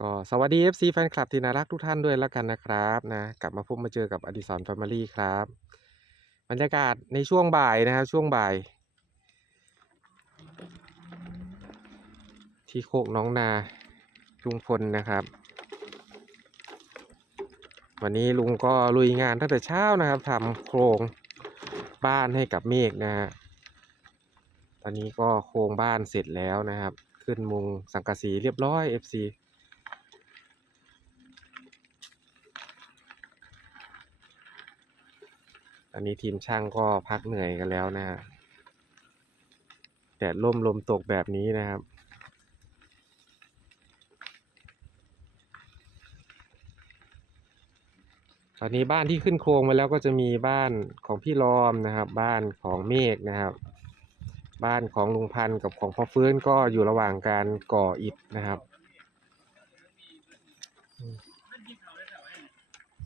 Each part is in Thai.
ก็สวัสดี FC แฟนคลับที่น่ารักทุกท่านด้วยแล้วกันนะครับนะกลับมาพบมาเจอกับอดิสรแฟมิลี่ครับบรรยากาศในช่วงบ่ายนะครับช่วงบ่าย ที่โคกน้องนาลุงพลนะครับ วันนี้ลุงก็ลุยงานตั้งแต่เช้านะครับทำโครงบ้านให้กับเมฆนะฮะตอนนี้ก็โครงบ้านเสร็จแล้วนะครับ ขึ้นมุงสังกะสีเรียบร้อย FC ตอนนี้ทีมช่างก็พักเหนื่อยกันแล้วนะฮะแดดล่มลมตกแบบนี้นะครับ ตอนนี้บ้านที่ขึ้นโครงมาแล้วก็จะมีบ้านของพี่รอมนะครับ บ้านของเมฆนะครับ บ้านของลุงพันธ์กับของพ่อฟื้นก็อยู่ระหว่างการก่ออิฐนะครับ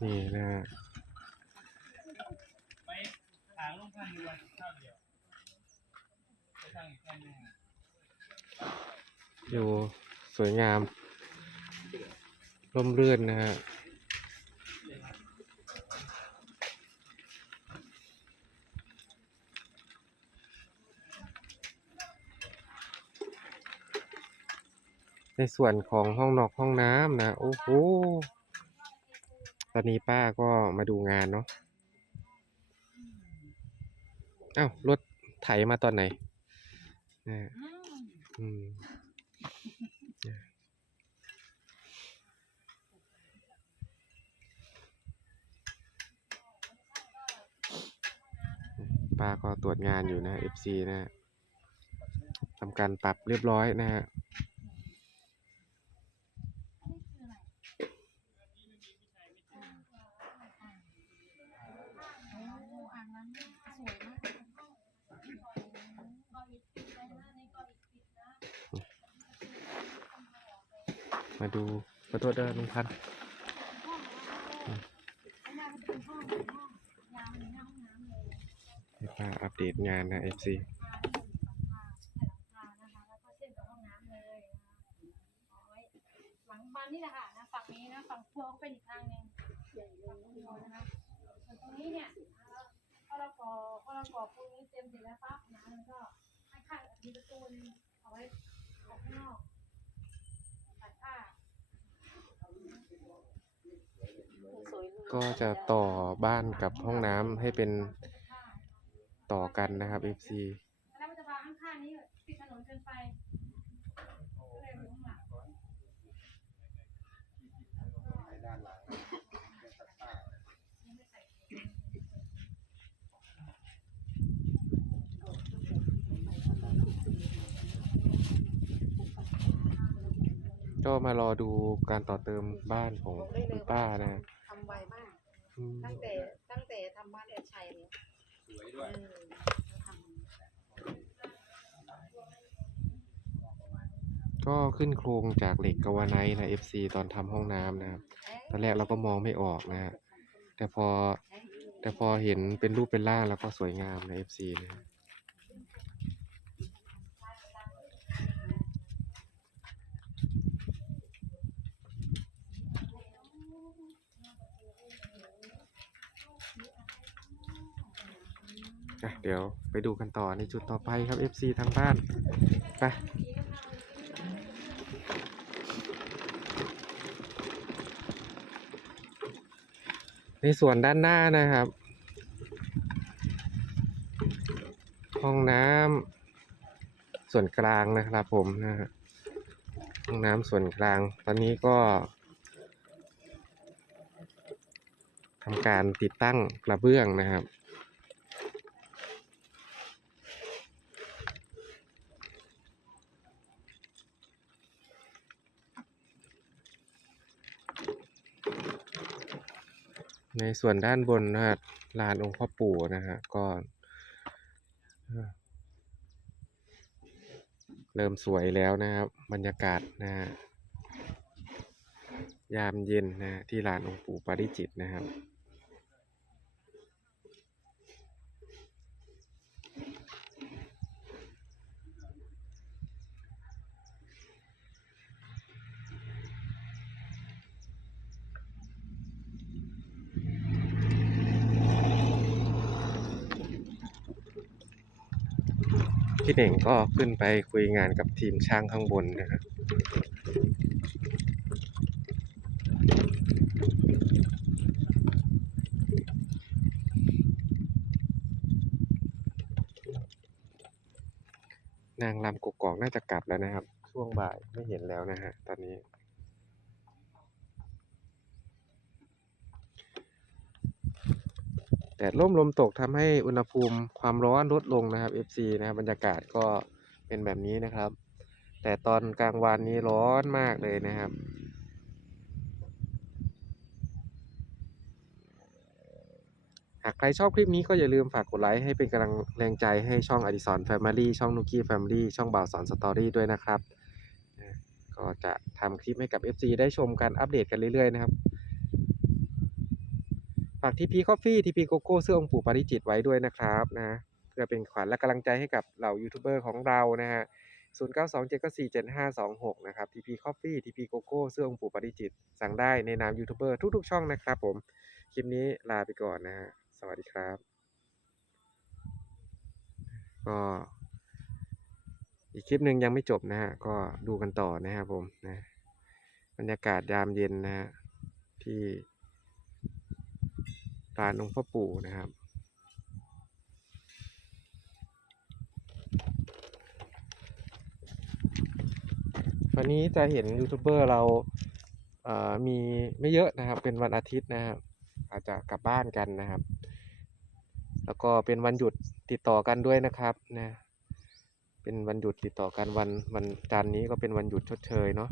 นี่นะฮะ ไป ทางลงพันวันข้าวเดียวไปทางอีกแค่นึงอยู่สวยงาม ร่มรื่นนะฮะในส่วนของห้องนอกห้องน้ำนะ โอ้โห ตอนนี้ป้าก็มาดูงานเนาะ อ้าวรถไถมาตอนไหนนะอืมป้าก็ตรวจงานอยู่นะ FC นะทำการปรับเรียบร้อยนะฮะ อ่างน้ำสวยมาก มาดูขอโทษเด้อลุงพันธุ์ข้างหน้าก็จะเป็นห้องห้องยาวเลยหน้าห้องน้ำเลยให้ป้าอัปเดตงานนะ FC หลังคาใส่หลังคานะคะแล้วก็เส้นกับห้องน้ำเลยนะคะเอาไว้หลังบ้านนี่แหละค่ะนะฝั่งนี้นะฝั่งครัวก็เป็นอีกทางหนึ่งใหญ่เลยนะคะส่วนตรงนี้เนี่ยพอเราก่อพอเราก่อปูนี้เต็มเสร็จแล้วปั๊บนะมันก็ข้างๆมีประตูนึงเอาไว้ออกข้างนอกตัดผ้า ก็จะต่อบ้านกับห้องน้ำให้เป็นต่อกันนะครับ FC แล้วมันจะวางข้างๆนี้ติดถนนเกินไปก็เลยอยู่ข้างหลังก็มารอดูการต่อเติมบ้านของคุณป้านะฮะ ทำไวมากอืมตั้งแต่ตั้งแต่ทำบ้านแอดชัยเนี่ยสวยด้วยเออทก็ขึ้นโครงจากเหล็กกาวาไนท์นะ FC ตอนทำห้องน้ำนะครับำตอนแรกเราก็มองไม่ออกนะฮะแต่พอแต่พอเห็นเป็นรูปเป็นร่างแล้วก็สวยงามนะ FC นะ อะเดี๋ยวไปดูกันต่อในจุดต่อไปครับ FC ทางบ้าน ไปในส่วนด้านหน้านะครับ ห้องน้ำส่วนกลางนะครับผมนะฮะห้องน้ำส่วนกลางตอนนี้ก็ทำการติดตั้งกระเบื้องนะครับ ในส่วนด้านบนนะฮะลานองค์พ่อปู่นะฮะก็เริ่มสวยแล้วนะครับบรรยากาศนะฮะยามเย็นนะที่ลานองค์ปู่ปาริจิตนะครับ พี่เน่งก็ขึ้นไปคุยงานกับทีมช่างข้างบนนะครับนางรำกกอกน่าจะกลับแล้วนะครับ ช่วงบ่ายไม่เห็นแล้วนะฮะตอนนี้ ดดร่มลมตกทำให้อุณหภูมิความร้อนลดลงนะครับ FC นะครับบรรยากาศก็เป็นแบบนี้นะครับ แต่ตอนกลางวันนี้ร้อนมากเลยนะครับหากใครชอบคลิปนี้ก็อย่าลืมฝากกดไลค์ให้เป็นกำลังแรงใจให้ช่องอดิสรแฟมิลี่ช่องนุกี้แฟมิลี่ช่องบ่าวสอนสตอรี่ด้วยนะครับ ก็จะทำคลิปให้กับ FC ได้ชมกันอัปเดตกันเรื่อยๆนะครับากทีพีคอฟฟี่ทีพีโกโก้เสื้อองค์ปู่ปาริจิตไว้ด้วยนะครับนะเพื่อเป็นขวัญและกำลังใจให้กับเหล่ายูทูบเบอร์ของเรานะฮะ0 9 2 7 9 4 7 5 2 6 นะครับ TP Coffee TP Coco เสื้อองค์ปู่ปาริจิต สั่งได้ในนามยูทูบเบอร์ทุก ๆ ช่องนะครับผม คลิปนี้ลาไปก่อนนะฮะ สวัสดีครับ ก็อีกคลิปหนึ่งยังไม่จบนะฮะ ก็ดูกันต่อนะครับผมนะบรรยากาศยามเย็นนะฮะที่ ลานองค์พ่อปู่นะครับ วันนี้จะเห็นยูทูบเบอร์เราเมีไม่เยอะนะครับ เป็นวันอาทิตย์นะครับ อาจจะกลับบ้านกันนะครับ แล้วก็เป็นวันหยุดติดต่อกันด้วยนะครับนะเป็นวันหยุดติดต่อกันวันวันจันนี้ก็เป็นวันหยุดชดเชยเนาะ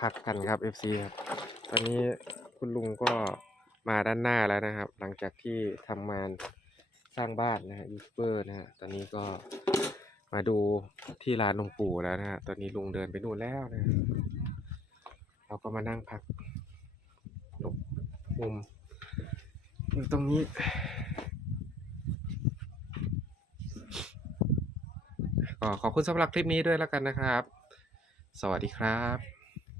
พักกันครับ FC ครับ ตอนนี้คุณลุงก็มาด้านหน้าแล้วนะครับ หลังจากที่ทำงานสร้างบ้านนะฮะยูทูบเบอร์นะฮะตอนนี้ก็มาดูที่ร้านหลวงปู่แล้วนะฮะตอนนี้ลุงเดินไปนู่นแล้วนะฮะเราก็มานั่งพักหลบมุมอยู่ตรงนี้ก็ขอบคุณสำหรับคลิปนี้ด้วยแล้วกันนะครับ สวัสดีครับ